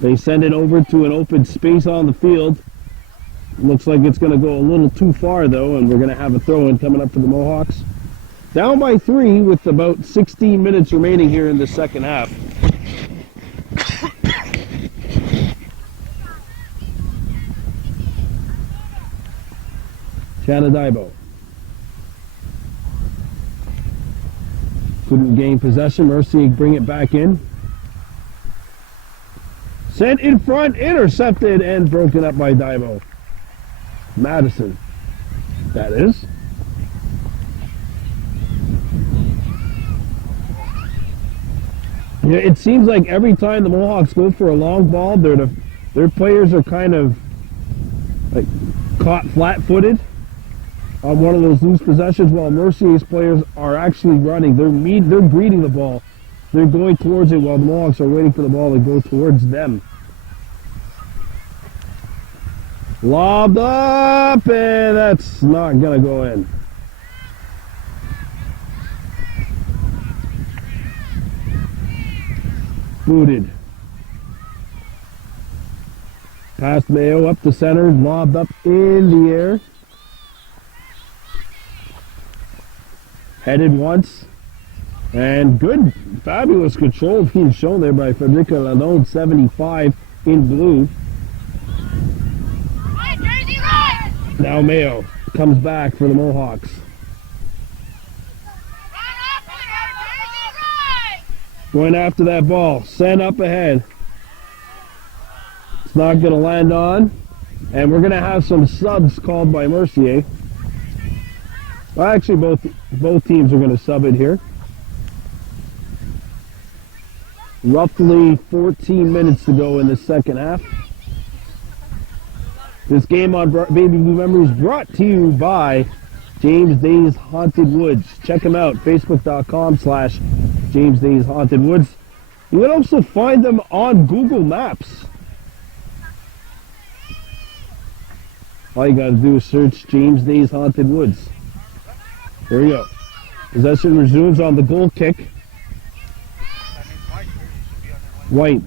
They send it over to an open space on the field. Looks like it's going to go a little too far, though, and we're going to have a throw-in coming up for the Mohawks. Down by 3 with about 16 minutes remaining here in the second half. Daibo. Couldn't gain possession. Mercier bring it back in. Sent in front, intercepted, and broken up by Daibo. Madison, that is. Yeah, it seems like every time the Mohawks go for a long ball, their players are kind of like caught flat-footed on one of those loose possessions, while Mercier's players are actually running. They're greeting the ball. They're going towards it while the Mohawks are waiting for the ball to go towards them. Lobbed up, and that's not going to go in. Booted. Past Mayo, up the center, lobbed up in the air. Headed once. And good, fabulous control being shown there by Federica Ladone, 75 in blue. Now Mayo comes back for the Mohawks. Going after that ball, sent up ahead. It's not going to land on. And we're going to have some subs called by Mercier. Well, actually, both teams are going to sub it here. Roughly 14 minutes to go in the second half. This game on Baby Blue Memories brought to you by James Day's Haunted Woods. Check them out, facebook.com/James Day's Haunted Woods. You can also find them on Google Maps. All you got to do is search James Day's Haunted Woods. Here we go. Possession resumes on the goal kick. White.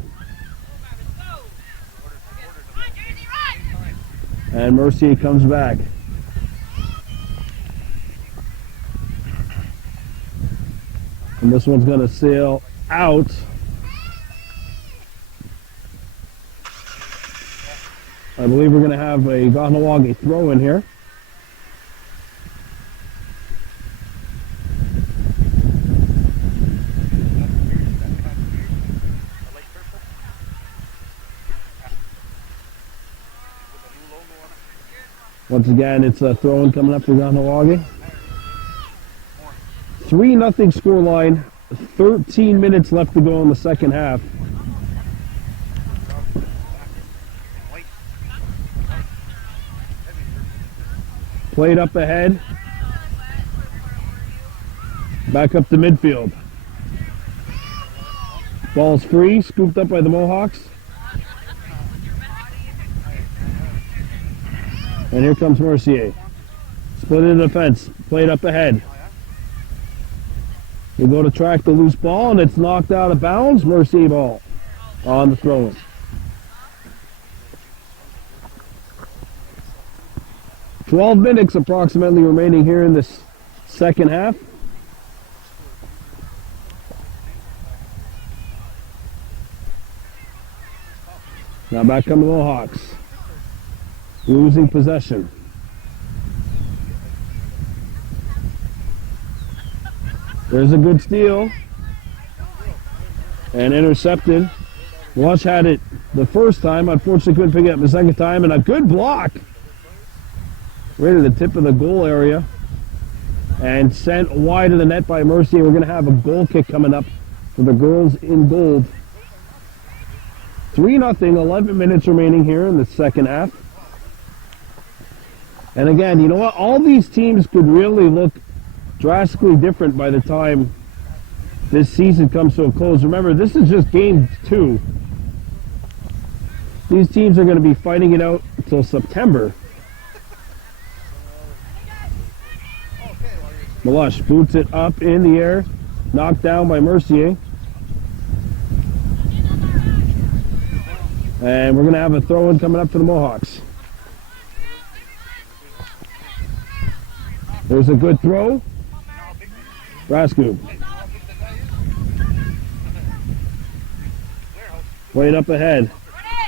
And Mercier comes back. And this one's going to sail out. I believe we're going to have a Kahnawake throw in here. Once again, it's a throw-in coming up for Kahnawake. 3-0 score line. 13 minutes left to go in the second half. Played up ahead. Back up to midfield. Ball's free, scooped up by the Mohawks. And here comes Mercier. Split in the defense. Played up ahead. They go to track the loose ball, and it's knocked out of bounds. Mercier ball on the throw-in. "12 minutes approximately remaining here in this second half. Now back come the Mohawks. Losing possession. There's a good steal. And intercepted. Lush had it the first time. Unfortunately couldn't pick it up the second time. And a good block. Right at the tip of the goal area. And sent wide of the net by Mercier. We're going to have a goal kick coming up for the girls in gold. 3-0, 11 minutes remaining here in the second half. And again, you know what? All these teams could really look drastically different by the time this season comes to a close. Remember, this is just game 2. These teams are going to be fighting it out until September. Melush boots it up in the air. Knocked down by Mercier. And we're going to have a throw-in coming up for the Mohawks. There's a good throw. Rasku. Right up ahead.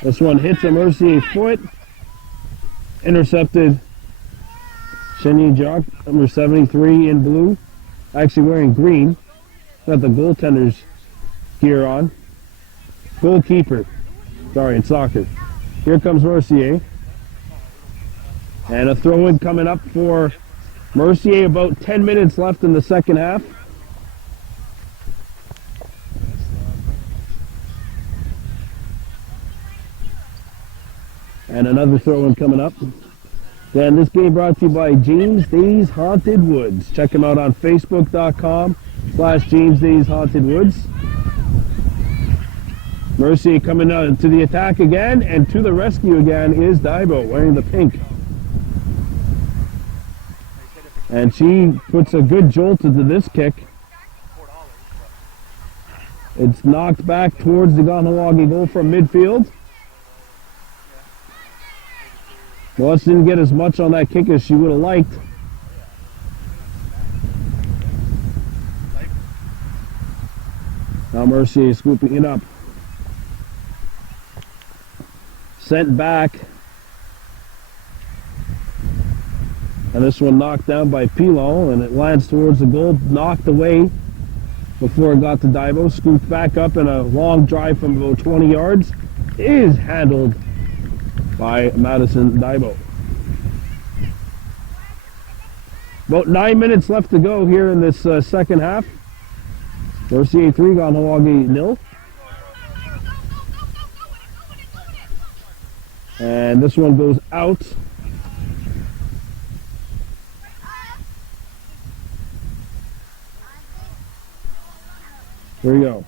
This one hits a Mercier foot. Intercepted. Shenyi Jock, number 73 in blue. Actually wearing green. Got the goaltender's gear on. Goalkeeper. Sorry, in soccer. Here comes Mercier. And a throw-in coming up for Mercier. About 10 minutes left in the second half. And another throw-in coming up. Then this game brought to you by James Day's Haunted Woods. Check them out on Facebook.com/James Day's Haunted Woods. Mercier coming out to the attack again, and to the rescue again is Daibo wearing the pink. And she puts a good jolt into this kick. It's knocked back towards the Kahnawake goal from midfield. Melush didn't get as much on that kick as she would have liked. Now Mercier is scooping it up. Sent back. And this one knocked down by Pilon, and it lands towards the goal, knocked away before it got to Daibo. Scooped back up, and a long drive from about 20 yards is handled by Madison Daibo. About 9 minutes left to go here in this second half. Mercier 3, Kahnawake 0. And this one goes out. There we go.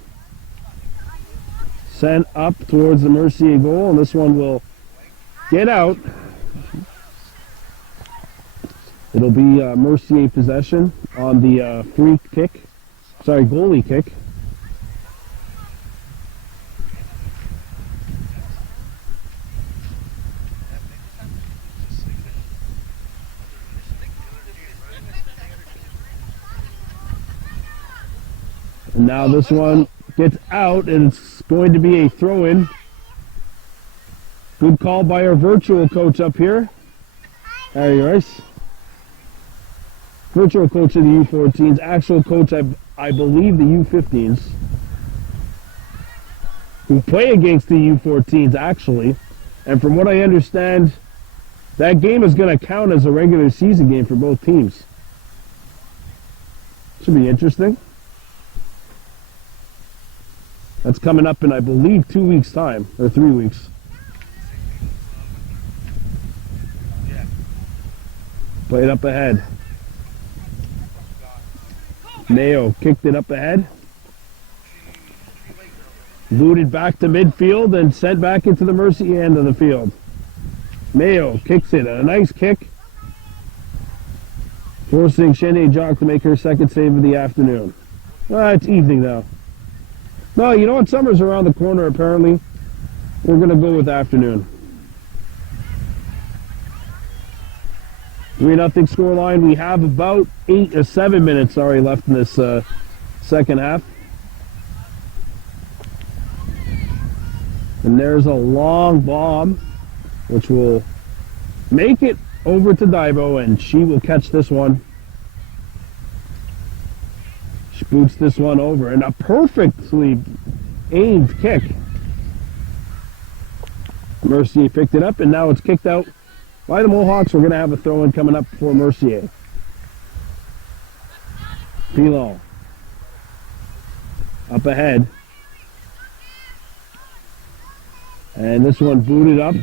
Sent up towards the Mercier goal, and this one will get out. It'll be Mercier possession on the free kick. Sorry, goalie kick. And now this one gets out, and it's going to be a throw-in. Good call by our virtual coach up here, Harry Rice. Virtual coach of the U-14s, actual coach, I believe, the U-15s, who play against the U-14s, actually. And from what I understand, that game is going to count as a regular season game for both teams. Should be interesting. That's coming up in, I believe, 2 weeks' time, or 3 weeks. Played up ahead. Mayo kicked it up ahead. Booted back to midfield and sent back into the Mercier end of the field. Mayo kicks it. A nice kick. Forcing Shene Jock to make her second save of the afternoon. It's evening now. No, you know what? Summer's around the corner, apparently. We're going to go with afternoon. 3-0 scoreline. We have about 7 minutes left in this second half. And there's a long bomb, which will make it over to Daibo, and she will catch this one. She boots this one over, and a perfectly aimed kick. Mercier picked it up, and now it's kicked out by the Mohawks. We're going to have a throw-in coming up for Mercier. Pilon. Up ahead. And this one booted up.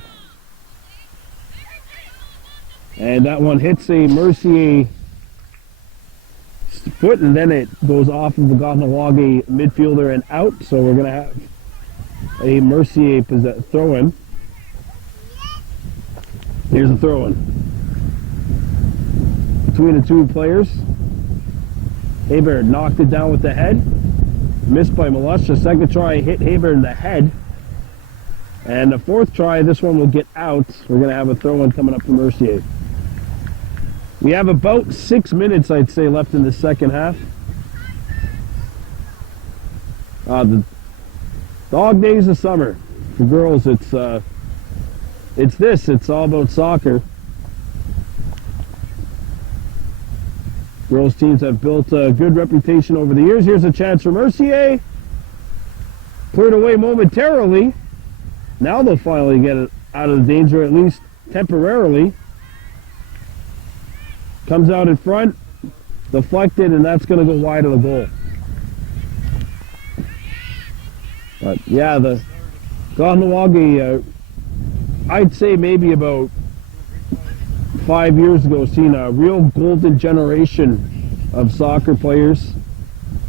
And that one hits a Mercier foot, and then it goes off of the Kahnawake midfielder and out. So we're going to have a Mercier throw-in. Here's a throw-in between the two players. Hebert knocked it down with the head. Missed by Malusha. Second try hit Hebert in the head. And the fourth try, this one will get out. We're going to have a throw-in coming up for Mercier. We have about 6 minutes, I'd say, left in the second half. The dog days of summer. For girls, it's all about soccer. Girls teams have built a good reputation over the years. Here's a chance for Mercier. Cleared away momentarily. Now they'll finally get it out of the danger, at least temporarily. Comes out in front, deflected, and that's going to go wide of the goal. But yeah, the Kahnawake, I'd say maybe about 5 years ago, seen a real golden generation of soccer players,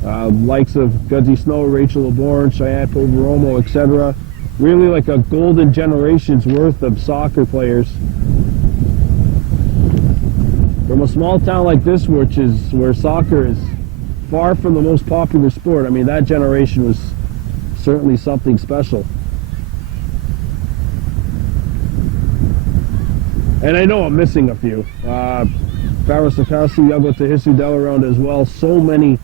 likes of Gudsy Snow, Rachel LeBourne, Cheyenne Poveromo, etc. Really like a golden generation's worth of soccer players. From a small town like this, which is where soccer is far from the most popular sport, I mean, that generation was certainly something special. And I know I'm missing a few. Faris Akasi, Yago Tahisu Delaround as well. So many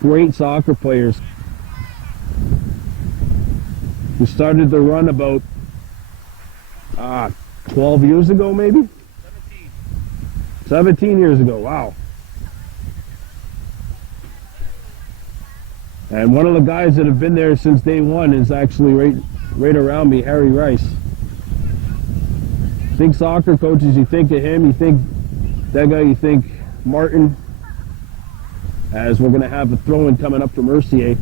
great soccer players who started the run about 12 years ago, maybe? 17 years ago, wow. And one of the guys that have been there since day one is actually right around me, Harry Rice. Think soccer coaches, you think of him, you think that guy, you think Martin, as we're going to have a throw-in coming up for Mercier.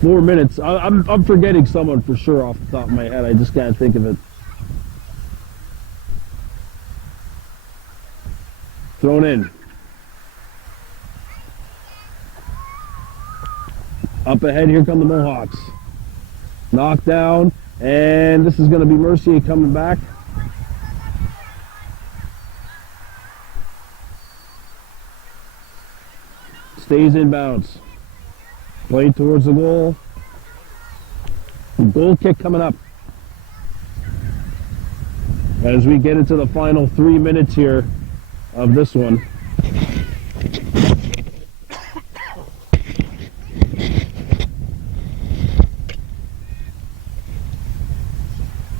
4 minutes. I'm forgetting someone for sure off the top of my head. I just can't think of it. Thrown in. Up ahead, here come the Mohawks. Knocked down, and this is going to be Mercier coming back. Stays in bounds. Played towards the goal. Goal kick coming up. As we get into the final 3 minutes here of this one.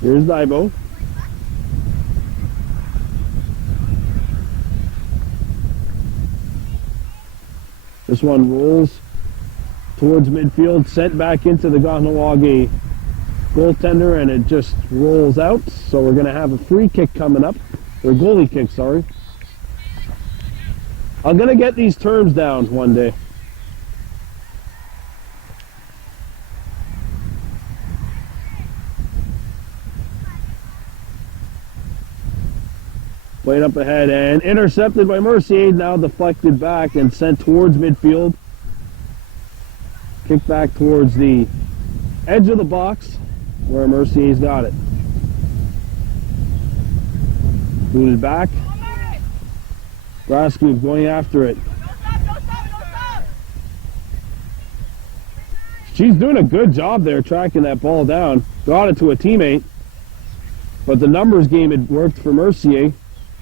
Here's Daibo. This one rolls towards midfield, sent back into the Kahnawake goaltender, and it just rolls out. So we're going to have a free kick coming up, or goalie kick, sorry. I'm going to get these terms down one day. Played up ahead and intercepted by Mercier, now deflected back and sent towards midfield. Kicked back towards the edge of the box where Mercier's got it. Booted back. Grasky going after it. She's doing a good job there tracking that ball down. Got it to a teammate. But the numbers game had worked for Mercier.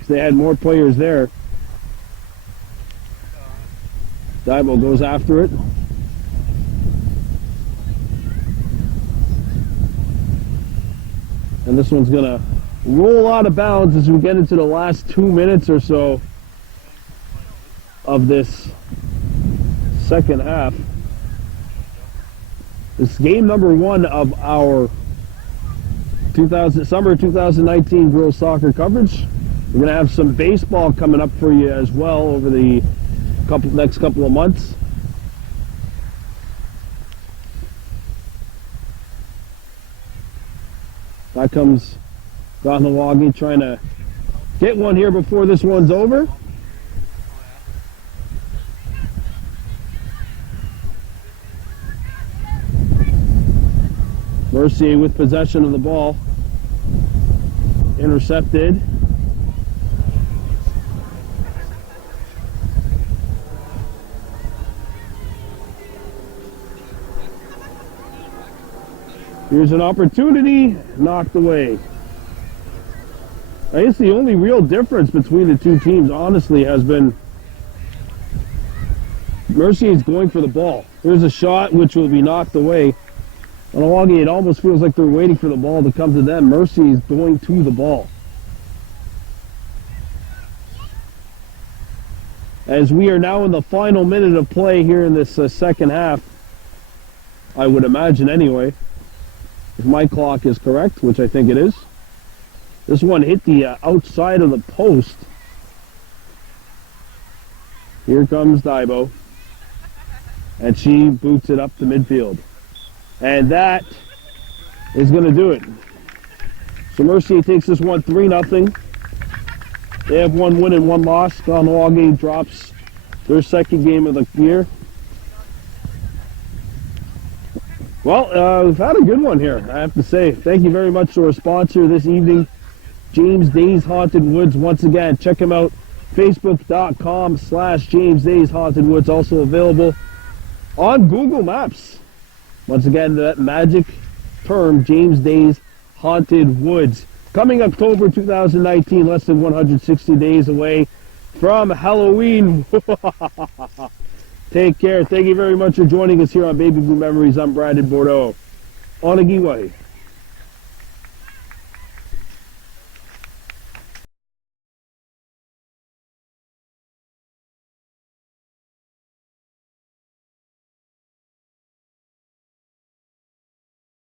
They had more players there. Daibo goes after it. And this one's going to roll out of bounds as we get into the last 2 minutes or so of this second half. This game number one of our summer 2019 girls soccer coverage. We're going to have some baseball coming up for you as well over the next couple of months. That comes Kahnawake trying to get one here before this one's over. Mercier with possession of the ball. Intercepted. Here's an opportunity, knocked away. I guess the only real difference between the two teams, honestly, has been Mercier is going for the ball. Here's a shot which will be knocked away. Kahnawake, it almost feels like they're waiting for the ball to come to them. Mercier is going to the ball. As we are now in the final minute of play here in this second half, I would imagine anyway, if my clock is correct, which I think it is. This one hit the outside of the post. Here comes Daibo. And she boots it up to midfield. And that is going to do it. So Mercier takes this one 3-0. They have one win and one loss. Kahnawake drops their second game of the year. Well, we've had a good one here, I have to say. Thank you very much to our sponsor this evening, James Days Haunted Woods. Once again, check him out, facebook.com/James Days Haunted Woods, also available on Google Maps. Once again, that magic term, James Days Haunted Woods. Coming October 2019, less than 160 days away from Halloween. Take care. Thank you very much for joining us here on Baby Blue Memories. I'm Brandon Bordeaux. On a giveaway.